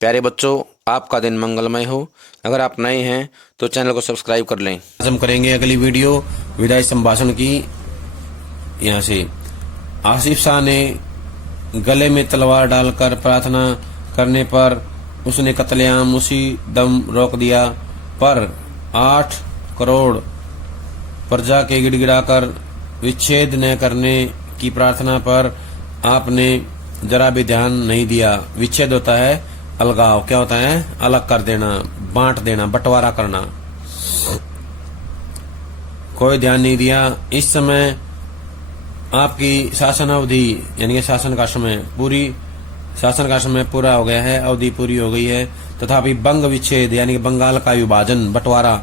प्यारे बच्चों, आपका दिन मंगलमय हो। अगर आप नए हैं तो चैनल को सब्सक्राइब कर लें। आज हम करेंगे अगली वीडियो विदाई संभाषण की। यहाँ से आसिफ शाह ने गले में तलवार डालकर प्रार्थना करने पर उसने कत्लेआम उसी दम रोक दिया, पर 8 करोड़ प्रजा के गिड़गिड़ाकर विच्छेद न करने की प्रार्थना पर आपने जरा भी ध्यान नहीं दिया। विच्छेद होता है अलगाव, क्या होता है? अलग कर देना, बांट देना, बंटवारा करना। कोई ध्यान नहीं दिया। इस समय आपकी शासन अवधि यानी कि शासन का समय पूरा हो गया है, अवधि पूरी हो गई है। तथापि बंग विच्छेद यानी कि बंगाल का विभाजन, बंटवारा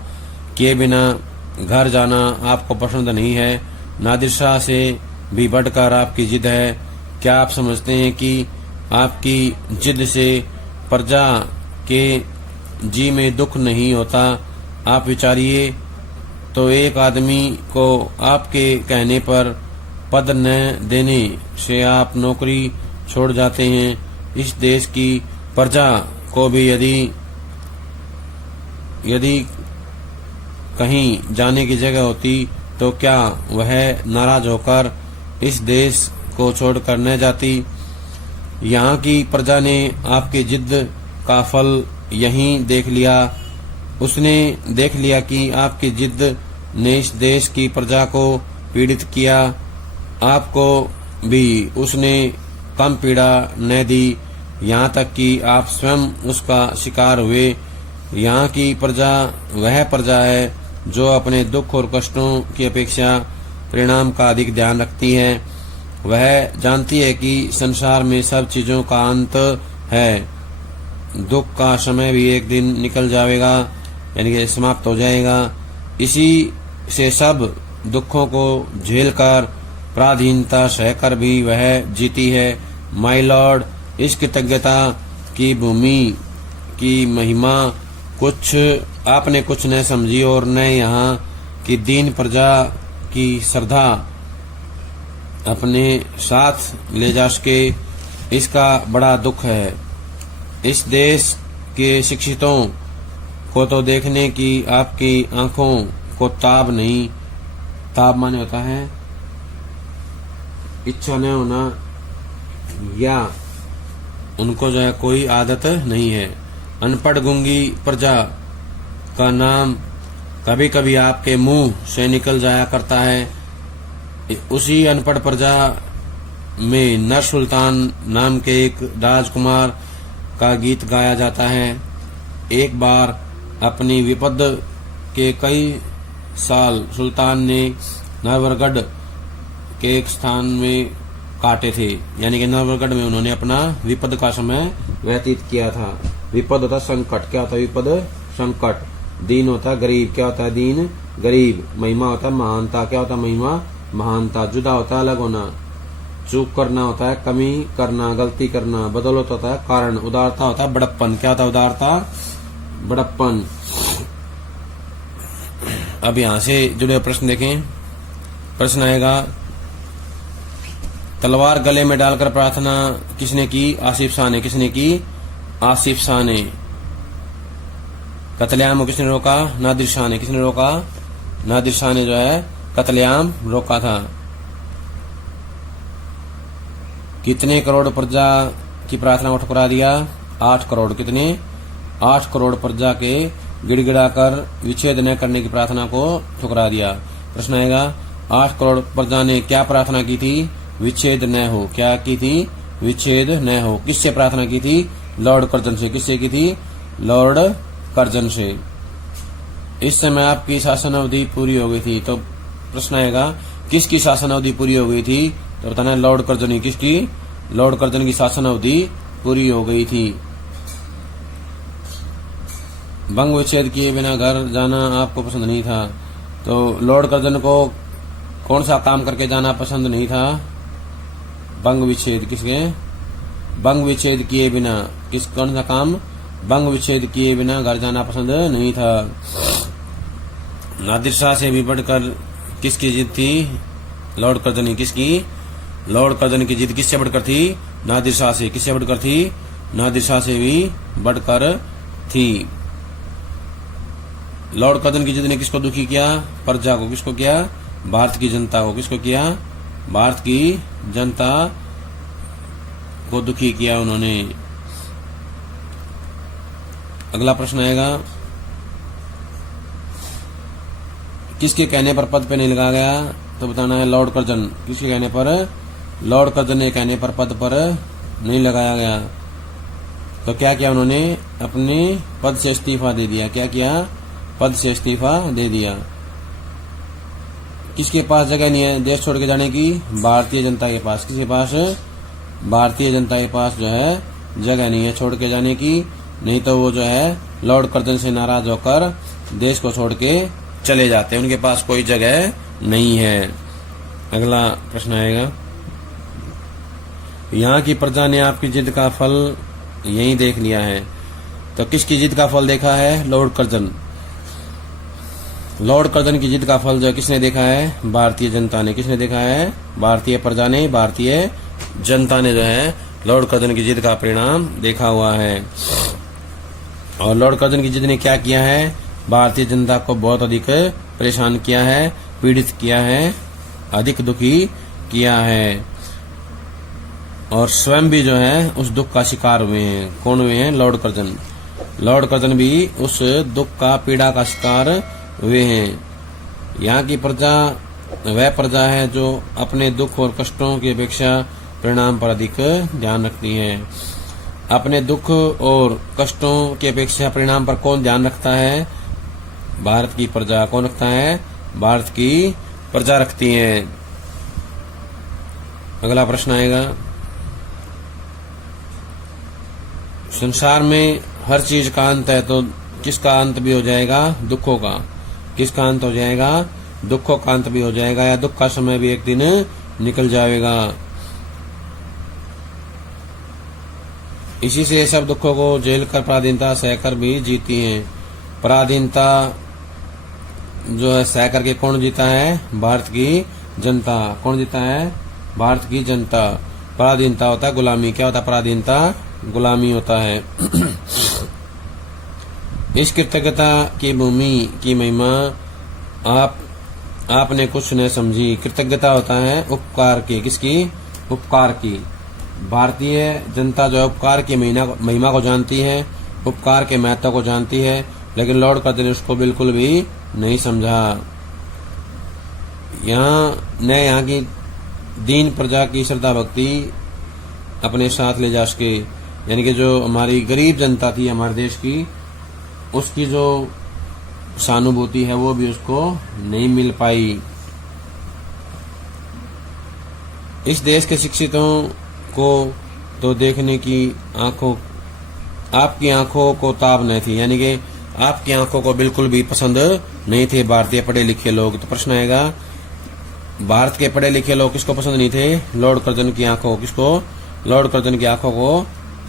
किए बिना घर जाना आपको पसंद नहीं है। नादिर शाह से भी बढ़कर आपकी जिद है। क्या आप समझते हैं कि आपकी जिद से प्रजा के जी में दुख नहीं होता? आप विचारिए तो एक आदमी को आपके कहने पर पद न देने से आप नौकरी छोड़ जाते हैं। इस देश की प्रजा को भी यदि कहीं जाने की जगह होती तो क्या वह नाराज होकर इस देश को छोड़कर न जाती? यहाँ की प्रजा ने आपकी जिद का फल यहीं देख लिया। उसने देख लिया कि आपकी जिद ने इस देश की प्रजा को पीड़ित किया। आपको भी उसने कम पीड़ा न दी, यहाँ तक कि आप स्वयं उसका शिकार हुए। यहाँ की प्रजा वह प्रजा है जो अपने दुख और कष्टों की अपेक्षा परिणाम का अधिक ध्यान रखती है। वह जानती है कि संसार में सब चीजों का अंत है। दुख का समय भी एक दिन निकल जाएगा, यानी कि समाप्त हो जाएगा। इसी से सब दुखों को झेलकर, पराधीनता सहकर भी वह जीती है। माय लॉर्ड, इस कृतज्ञता की भूमि की महिमा आपने कुछ न समझी और न यहाँ की दीन प्रजा की श्रद्धा अपने साथ ले जा सके। इसका बड़ा दुख है। इस देश के शिक्षितों को तो देखने की आपकी आंखों को ताब नहीं। ताब माने होता है इच्छा न होना, या उनको जो है कोई आदत नहीं है। अनपढ़ गूंगी प्रजा का नाम कभी कभी आपके मुंह से निकल जाया करता है। उसी अनपढ़ प्रजा में नर सुल्तान नाम के एक राजकुमार का गीत गाया जाता है। एक बार अपनी विपद के कई साल सुल्तान ने नरवरगढ़ के एक स्थान में काटे थे, यानी कि नरवरगढ़ में उन्होंने अपना विपद का समय व्यतीत किया था। विपद होता संकट, क्या होता है विपद? संकट। दीन होता गरीब, क्या होता है दीन? गरीब। महिमा होता महानता, क्या होता महिमा? महानता। जुदा होता है अलग होना। चूक करना होता है कमी करना, गलती करना। बदौलत होता है कारण। उदारता होता है बड़प्पन, क्या होता है उदारता? बड़प्पन। अब यहाँ से जुड़े प्रश्न देखें। प्रश्न आएगा, तलवार गले में डालकर प्रार्थना किसने की? आसिफ शाह ने। किसने की? आसिफ शाह ने। कत्लेआम किसने रोका? नादिर शाह ने। किसने रोका? नादिर शाह ने जो है कत्लेआम रोका था। कितने करोड़ प्रजा की प्रार्थना को ठुकरा दिया? 8 करोड़। कितने? 8 करोड़ प्रजा के गिड़गिड़ाकर विच्छेद न करने की प्रार्थना को ठुकरा दिया। प्रश्न आएगा, 8 करोड़ प्रजा ने क्या प्रार्थना की थी? विच्छेद न हो। क्या की थी? विच्छेद न हो। किससे प्रार्थना की थी? लॉर्ड कर्जन से। किससे की थी? लॉर्ड कर्जन से। इस समय आपकी शासन अवधि पूरी हो गई थी। तो प्रश्न आएगा, किसकी शासन अवधि पूरी हो गई थी? तो बताना है लॉर्ड कर्जन की। किसकी? लॉर्ड कर्जन की शासन अवधि पूरी हो गई थी। बंग विच्छेद किए बिना घर जाना आपको पसंद नहीं था। तो लॉर्ड कर्जन को कौन सा काम करके जाना पसंद नहीं था? बंग विच्छेद। किसके? बंग विच्छेद किए बिना। कौन सा काम? बंग विच्छेद किए बिना घर जाना पसंद नहीं था। नादिर शाह से भी बढ़कर किसकी जिद थी? लॉर्ड कर्जन की। किसकी? लॉर्ड कर्जन की जिद किससे बढ़कर थी? नादिर शाह से। किससे बढ़कर थी? नादिर से भी बढ़कर थी। लॉर्ड कर्जन की जिद ने किसको दुखी किया? प्रजा को। किसको किया? भारत की जनता को। किसको किया? भारत की जनता को दुखी किया उन्होंने। अगला प्रश्न आएगा, किसके कहने पर पद पे नहीं लगाया गया? तो बताना है लॉर्ड कर्जन। किसके कहने पर? लॉर्ड कर्जन के कहने पर पद पर नहीं लगाया गया। तो क्या किया उन्होंने? अपने पद से इस्तीफा दे दिया। क्या किया? पद से इस्तीफा दे दिया। किसके पास जगह नहीं है देश छोड़ के जाने की? भारतीय जनता के पास। किसके पास? भारतीय जनता के पास जो है जगह नहीं है छोड़ के जाने की। नहीं तो वो जो है लॉर्ड कर्जन से नाराज होकर देश को छोड़ के चले जाते हैं। उनके पास कोई जगह नहीं है। अगला प्रश्न आएगा, यहाँ की प्रजा ने आपकी जिद का फल यही देख लिया है। तो किसकी जिद का फल देखा है? Lord Curzon. लॉर्ड कर्जन की जिद का फल जो किसने देखा है? भारतीय जनता ने। किसने देखा है? भारतीय प्रजा ने, भारतीय जनता ने जो है लॉर्ड कर्जन की जिद का परिणाम देखा हुआ है। और लॉर्ड कर्जन की जिद ने क्या किया है? भारतीय जनता को बहुत अधिक परेशान किया है, पीड़ित किया है, अधिक दुखी किया है। और स्वयं भी जो है उस दुख का शिकार हुए हैं। कौन हुए हैं? Lord Curzon. लॉर्ड कर्जन भी उस दुख का, पीड़ा का शिकार हुए हैं। यहाँ की प्रजा वह प्रजा है जो अपने दुख और कष्टों की अपेक्षा परिणाम पर अधिक ध्यान रखती है। अपने दुख और कष्टों की अपेक्षा परिणाम पर कौन ध्यान रखता है? भारत की प्रजा। कौन रखता है? भारत की प्रजा रखती है। अगला प्रश्न आएगा, संसार में हर चीज का अंत है, तो किसका अंत भी हो जाएगा? दुखों का। किसका अंत हो जाएगा? दुखों का अंत भी हो जाएगा, या दुख का समय भी एक दिन निकल जाएगा। इसी से सब दुखों को झेल कर पराधीनता सहकर भी जीती हैं। पराधीनता जो है सहकर के कौन जीता है? भारत की जनता। कौन जीता है? भारत की जनता। पराधीनता होता है गुलामी। क्या होता है? पराधीनता गुलामी होता है। इस कृतज्ञता की भूमि की महिमा आपने कुछ न समझी। कृतज्ञता होता है उपकार की। किसकी? उपकार की। भारतीय जनता जो है उपकार की महिमा को जानती है, उपकार के महत्व को जानती है, लेकिन लॉर्ड कर्जन ने उसको बिल्कुल भी नहीं समझा। यहाँ की दीन प्रजा की श्रद्धा भक्ति अपने साथ ले जा सके, यानी कि जो हमारी गरीब जनता थी हमारे देश की, उसकी जो सहानुभूति है वो भी उसको नहीं मिल पाई। इस देश के शिक्षितों को तो देखने की आपकी आंखों को ताब नहीं थी, यानी कि आपकी आंखों को बिल्कुल भी पसंद नहीं थे भारतीय पढ़े लिखे लोग। तो प्रश्न आएगा, भारत के पढ़े लिखे लोग किसको पसंद नहीं थे? लॉर्ड कर्जन की आंखों। किसको? लॉर्ड कर्जन की आंखों को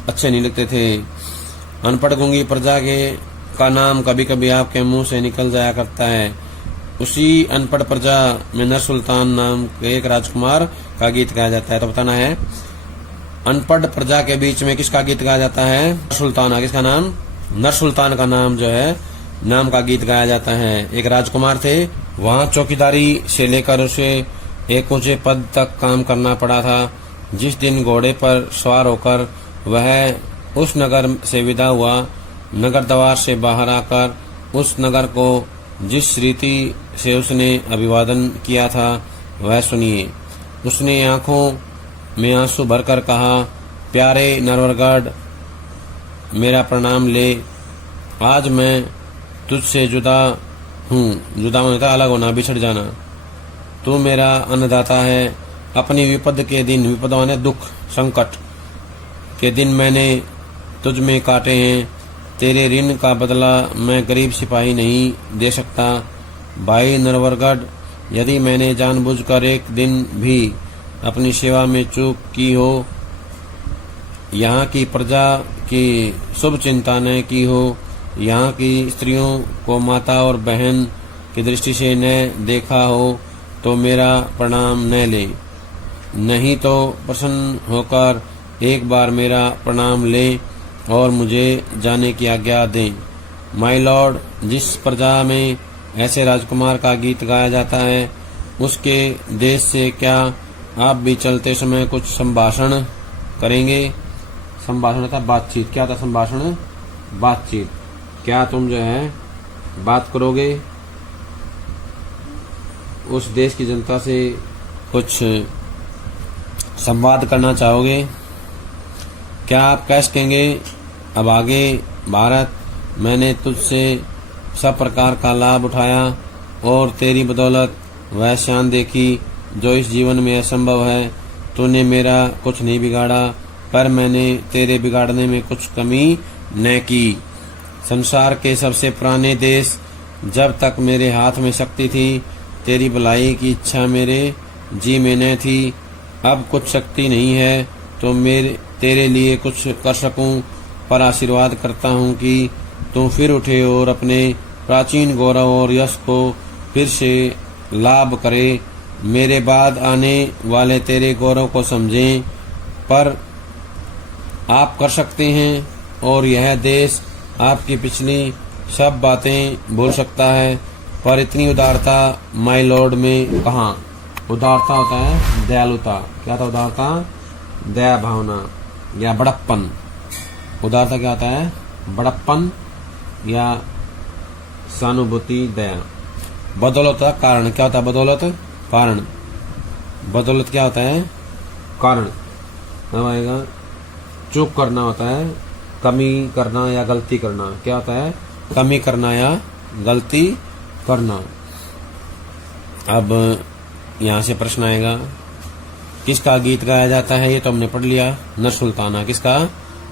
अच्छे नहीं लगते थे। अनपढ़ गूंगी प्रजा के का नाम कभी कभी आपके मुंह से निकल जाया करता है। उसी अनपढ़ प्रजा में नर सुल्तान नाम के एक राजकुमार का गीत गाया जाता है। तो बताना है अनपढ़ प्रजा के बीच में किसका गीत गाया जाता है? नर सुल्तान। किसका नाम? नर सुल्तान का नाम जो है नाम का गीत गाया जाता है। एक राजकुमार थे, वहाँ चौकीदारी से लेकर उसे एक ऊंचे पद तक काम करना पड़ा था। जिस दिन घोड़े पर सवार होकर वह उस नगर से विदा हुआ, नगर द्वार से बाहर आकर उस नगर को जिस रीति से उसने अभिवादन किया था वह सुनिए। उसने आंखों में आंसू भरकर कहा, प्यारे नरवरगढ़, मेरा प्रणाम ले। आज मैं तुझसे जुदा हूँ। जुदा होने का अलग होना, बिछड़ जाना। तू मेरा अन्नदाता है। अपनी विपद के दिन, विपद माने दुख, संकट के दिन मैंने तुझ में काटे हैं। तेरे ऋण का बदला मैं गरीब सिपाही नहीं दे सकता। भाई नरवरगढ़, यदि मैंने जानबूझकर एक दिन भी अपनी सेवा में चूक की हो, यहाँ की प्रजा की शुभ चिंता न की हो, यहाँ की स्त्रियों को माता और बहन की दृष्टि से न देखा हो, तो मेरा प्रणाम न ले। नहीं तो प्रसन्न होकर एक बार मेरा प्रणाम लें और मुझे जाने की आज्ञा दें। माय लॉर्ड, जिस प्रजा में ऐसे राजकुमार का गीत गाया जाता है, उसके देश से क्या आप भी चलते समय कुछ संभाषण करेंगे? संभाषण था बातचीत। क्या था संभाषण? बातचीत। क्या तुम जो है बात करोगे? उस देश की जनता से कुछ संवाद करना चाहोगे? क्या आप कह सकेंगे, अब आगे भारत, मैंने तुझसे सब प्रकार का लाभ उठाया और तेरी बदौलत वह शान देखी जो इस जीवन में असंभव है। तूने मेरा कुछ नहीं बिगाड़ा, पर मैंने तेरे बिगाड़ने में कुछ कमी न की। संसार के सबसे पुराने देश, जब तक मेरे हाथ में शक्ति थी, तेरी भलाई की इच्छा मेरे जी में न थी। अब कुछ शक्ति नहीं है तो तेरे लिए कुछ कर सकूं, पर आशीर्वाद करता हूं कि तू फिर उठे और अपने प्राचीन गौरव और यश को फिर से लाभ करे। मेरे बाद आने वाले तेरे गौरव को समझें, पर आप कर सकते हैं, और यह देश आपकी पिछली सब बातें भूल सकता है, पर इतनी उदारता माय लॉर्ड में कहाँ? उदारता होता है दयालुता। क्या था उदारता? दया भावना या बड़प्पन। उदारता क्या होता है? बड़प्पन या सहानुभूति, दया। बदौलत का कारण। क्या होता है बदौलत? कारण। बदौलत क्या होता है? कारण। अब आएगा चूक करना होता है, कमी करना या गलती करना। क्या होता है? कमी करना या गलती करना। अब यहाँ से प्रश्न आएगा, किसका गीत गाया जाता है? ये तो हमने पढ़ लिया, नर सुल्ताना। किसका?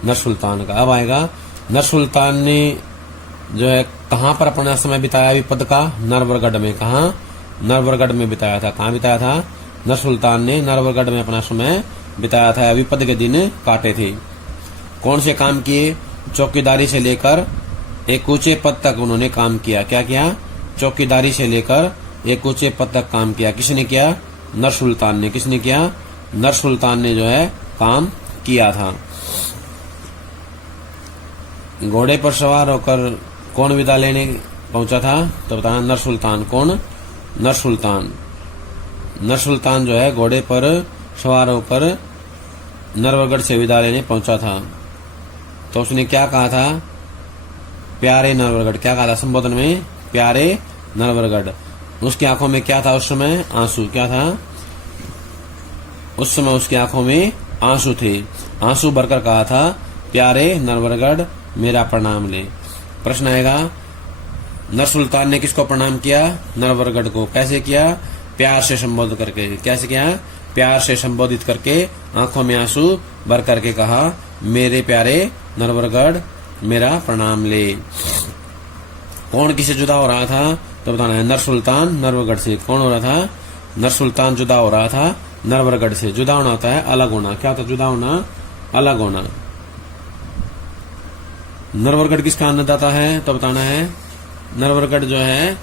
नर सुल्तान का। अब आएगा, नर सुल्तान ने जो है कहाँ पर अपना समय बिताया विपद का? नरवरगढ़ में। कहाँ? नरवरगढ़ में बिताया था। कहाँ बिताया था? नर सुल्तान ने नरवरगढ़ में अपना समय बिताया था, विपद के दिन काटे थे। कौन से काम किए? चौकीदारी से लेकर एक ऊंचे पद तक उन्होंने काम किया। क्या किया? चौकीदारी से लेकर एक ऊंचे पद तक काम किया। किसने किया? नर सुल्तान ने। किसने किया? नर सुल्तान ने जो है काम किया था। घोड़े पर सवार होकर कौन विदा लेने पहुंचा था? तो बताना नर सुल्तान। कौन? नर सुल्तान। नर सुल्तान जो है घोड़े पर सवार होकर नरवरगढ़ से विदा लेने पहुंचा था। तो उसने क्या कहा था? प्यारे नरवरगढ़। क्या कहा था संबोधन में? प्यारे नरवरगढ़। उसकी आंखों में क्या था उस समय? आंसू। क्या था उस समय? उसकी आंखों में आंसू थे। आंसू भरकर कहा था, प्यारे नरवरगढ़ मेरा प्रणाम ले। प्रश्न आएगा, नर सुल्तान ने किसको प्रणाम किया? नरवरगढ़ को। कैसे किया? प्यार से संबोधित करके। कैसे किया? प्यार से संबोधित करके, आंखों में आंसू भर करके कहा, मेरे प्यारे नरवरगढ़ मेरा प्रणाम ले। कौन किसे जुदा हो रहा था? तो बताना है नर सुल्तान नरवरगढ़ से। कौन हो रहा था? नर सुल्तान जुदा हो रहा था नरवरगढ़ से। जुदा होना होता है अलग होना। क्या होता है जुदा होना? अलग होना। नरवरगढ़ किसका अन्नदाता है? तो बताना है नरवरगढ़ जो है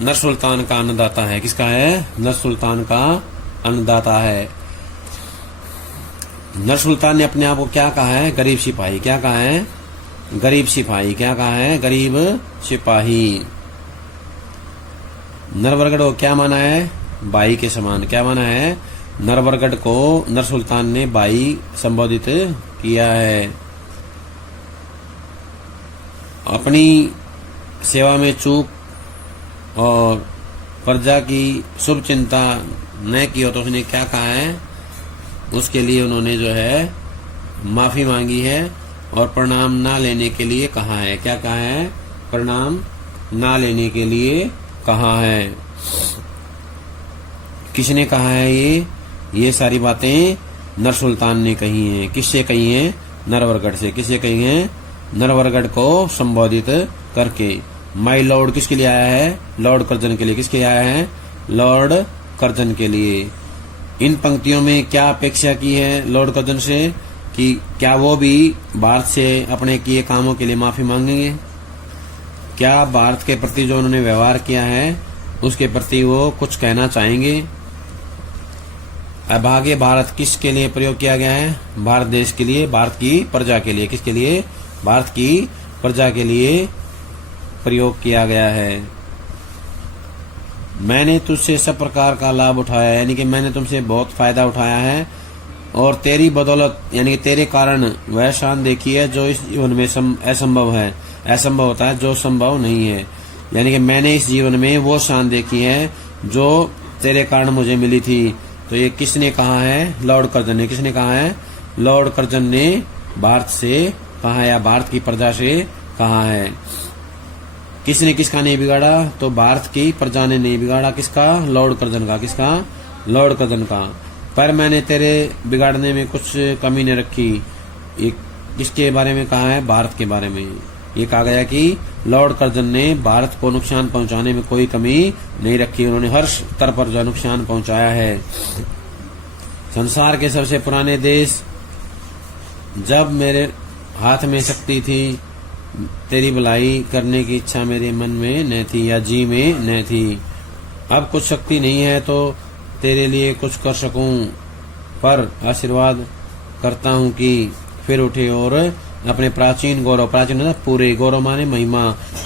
नर सुल्तान का अन्नदाता है। किसका है? नर सुल्तान का अन्नदाता है। नर सुल्तान ने अपने आप को क्या कहा है? गरीब सिपाही। क्या कहा है? गरीब सिपाही। क्या कहा है? गरीब सिपाही। नरवरगढ़ को क्या माना है? भाई के समान। क्या माना है? नरवरगढ़ को नर सुल्तान ने भाई संबोधित किया है। अपनी सेवा में चूक और प्रजा की शुभ चिंता न की हो तो उसने क्या कहा है? उसके लिए उन्होंने जो है माफी मांगी है और प्रणाम ना लेने के लिए कहा है। क्या कहा है? प्रणाम ना लेने के लिए कहा है। किसने कहा है ये सारी बातें नर सुल्तान ने कही हैं। किससे कही हैं? नरवरगढ़ से। किससे कही हैं? नरवरगढ़ को संबोधित करके। माय लॉर्ड किसके लिए आया है? लॉर्ड कर्जन के लिए। किसके लिए आया है? लॉर्ड कर्जन के लिए। इन पंक्तियों में क्या अपेक्षा की है लॉर्ड कर्जन से कि क्या वो भी भारत से अपने किए कामों के लिए माफी मांगेंगे? क्या भारत के प्रति जो उन्होंने व्यवहार किया है उसके प्रति वो कुछ कहना चाहेंगे? अभागे भारत किसके लिए प्रयोग किया गया है? भारत देश के लिए, भारत की प्रजा के लिए। किसके लिए? भारत की प्रजा के लिए प्रयोग किया गया है। मैंने तुझसे सब प्रकार का लाभ उठाया, यानी कि मैंने तुमसे बहुत फायदा उठाया है, और तेरी बदौलत यानी कि तेरे कारण वह शान देखी है जो इस जीवन में असंभव है। असंभव होता है जो संभव नहीं है, यानी कि मैंने इस जीवन में वो शान देखी है जो तेरे कारण मुझे मिली थी। तो ये किसने कहा है? लॉर्ड कर्जन ने। किसने कहा है? लॉर्ड कर्जन ने भारत से कहा है, या भारत की प्रजा से कहा है। किसने किसका नहीं बिगाड़ा? तो भारत की प्रजा ने नहीं बिगाड़ा। किसका? लॉर्ड कर्जन का। किसका? लॉर्ड कर्जन का। पर मैंने तेरे बिगाड़ने में कुछ कमी नहीं रखी। ये किसके बारे में कहा है? भारत के बारे में। ये कहा गया कि लॉर्ड कर्जन ने भारत को नुकसान पहुंचाने में कोई कमी नहीं रखी। उन्होंने हर स्तर पर जो नुकसान पहुंचाया है। संसार के सबसे पुराने देश, जब मेरे हाथ में शक्ति थी, तेरी भलाई करने की इच्छा मेरे मन में न थी, या जी में न थी। अब कुछ शक्ति नहीं है तो तेरे लिए कुछ कर सकूं, पर आशीर्वाद करता हूं कि फिर उठे और अपने प्राचीन गौरव, प्राचीन मतलब पूरे गौरव माने महिमा,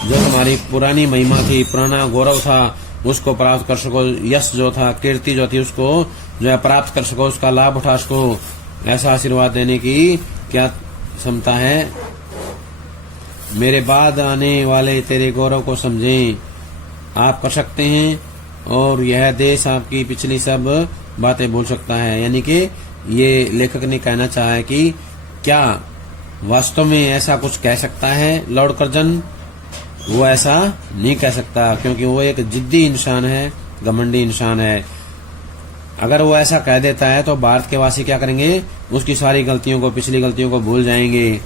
जो हमारी पुरानी महिमा थी, पुराना गौरव था, उसको प्राप्त कर सको। यश जो था, कीर्ति जो थी, उसको जो है प्राप्त कर सको, उसका लाभ उठा सको। ऐसा आशीर्वाद देने की क्या क्षमता है? मेरे बाद आने वाले तेरे गौरव को समझें, आप कर सकते हैं, और यह देश आपकी पिछली सब बातें भूल सकता है। यानी कि ये लेखक ने कहना चाहा है कि क्या वास्तव में ऐसा कुछ कह सकता है लॉर्ड कर्जन? वो ऐसा नहीं कह सकता, क्योंकि वो एक जिद्दी इंसान है, घमंडी इंसान है। अगर वो ऐसा कह देता है तो भारत के वासी क्या करेंगे? उसकी सारी गलतियों को, पिछली गलतियों को भूल जाएंगे।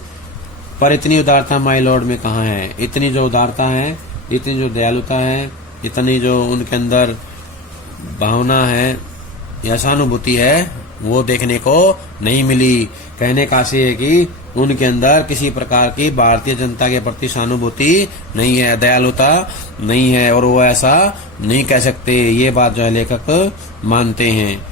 पर इतनी उदारता माय लॉर्ड में कहाँ है? इतनी जो उदारता है, इतनी जो दयालुता है, इतनी जो उनके अंदर भावना है या सहानुभूति है, वो देखने को नहीं मिली। कहने का आशय है कि उनके अंदर किसी प्रकार की भारतीय जनता के प्रति सहानुभूति नहीं है, दयालुता नहीं है, और वो ऐसा नहीं कह सकते। ये बात जो है लेखक मानते हैं।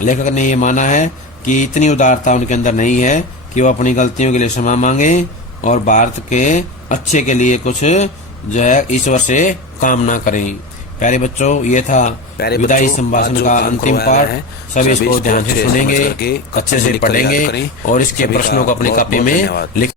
लेखक ने ये माना है कि इतनी उदारता उनके अंदर नहीं है कि वो अपनी गलतियों के लिए क्षमा मांगे और भारत के अच्छे के लिए कुछ जो है ईश्वर से कामना करें। प्यारे बच्चों, ये था विदाई संभाषण का अंतिम पाठ। सभी इसको ध्यान से सुनेंगे, अच्छे से पढ़ेंगे और इसके प्रश्नों को अपनी कॉपी में लिख